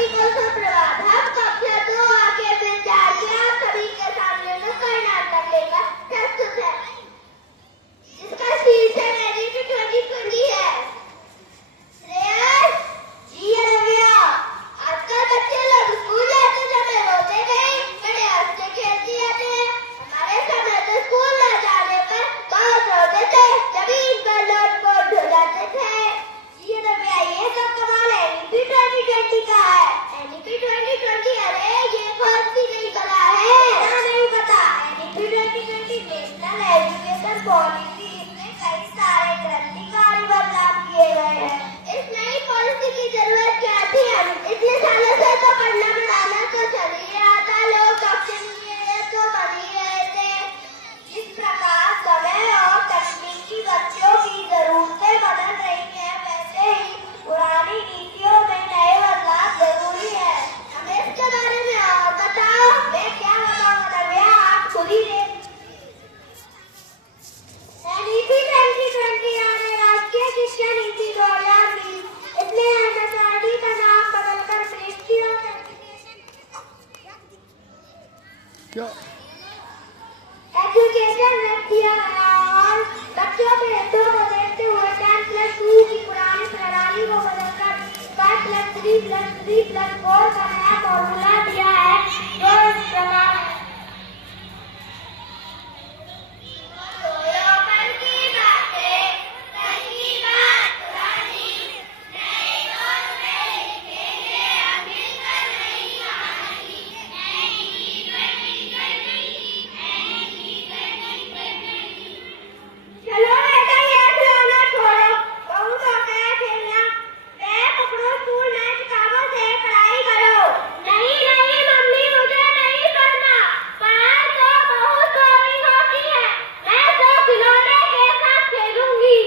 सभी को सुप्रभात। हम कक्षा 2 आके विद्यार्थी आप सभी के सामने नुक्कड़ नाटक लेकर प्रस्तुत है, जिसका शीर्षक एनईपी 2020 है। श्रेयस जी रविया, आजकल बच्चे लोग स्कूल जाते समय रोते नहीं, बड़े हंसते खेलते जाते हैं। हमारे समय तो स्कूल न जाने पर बहुत रोते थे, जमीन पर लौट पोट हो जाते थे। जी रविया, ये सब कमाल एनईपी 2020 का है। एनईपी 2020, अरे ये कौन सी नई कला है? क्या नहीं पता? एनईपी 2020 नेशनल एजुकेशन पॉलिसी में कई सारे क्रांतिकारी बदलाव किए गए हैं। इस नई पॉलिसी की जरूरत क्या थी? इतने सालों से तो पढ़ना पढ़ाना तो चल ही रहा था, लोग डॉक्टर इंजीनियर तो बन ही रहे थे। जिस प्रकार समय और तकनीकी बच्चों की जरूरतें बदल रही हैं, वैसे ही पुरानी नीतियों में नए बदलाव जरूरी है। हमें इसके बारे में और बताओ। मैं क्या बताऊं रविया, आप खुद ही देख। एनईपी 2020 यानी राष्ट्रीय शिक्षा नीति 2020, इसने एमएचआरडी का नाम बदलकर मिनिस्ट्री ऑफ एजुकेशन रख दिया गया और बच्चों के हितों को देखते हुए 10+2 की पुरानी प्रणाली को बदलकर 5+3+3+4 का नया फॉर्मूला दिया है, जो इस प्रकार है। चलो बेटा, ये खिलौना छोड़ो, बहुत होता है खेलना। बैग पकड़ो, स्कूल में किताबों से पढ़ाई करो। नहीं नहीं मम्मी, मुझे नहीं करना। पढ़ाई तो बहुत बोरिंग होती है, मैं तो खिलौने के साथ खेलूंगी।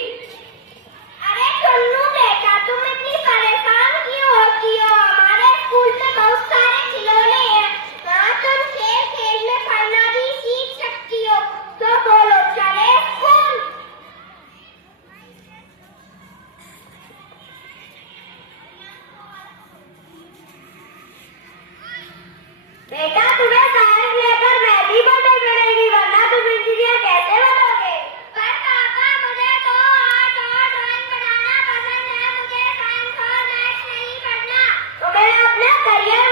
अरे चुन्नू बेटा, तुम इतनी परेशान क्यों होती हो? हमारे स्कूल में बहुत सारे खिलौने हैं, वहाँ तुम खेल खेल में पढ़ना भी सीख सकती हो। तो बोलो, चले स्कूल? बेटा, तुम्हें साइंस लेकर मैथ ही बनना पड़ेगी, वरना तुम इंजीनियर कैसे बनोगे? पर पापा, मुझे तो आर्ट और ड्राइंग बनाना पसंद है, मुझे साइंस और मैथ नहीं पढ़ना। तुम्हें अपना करियर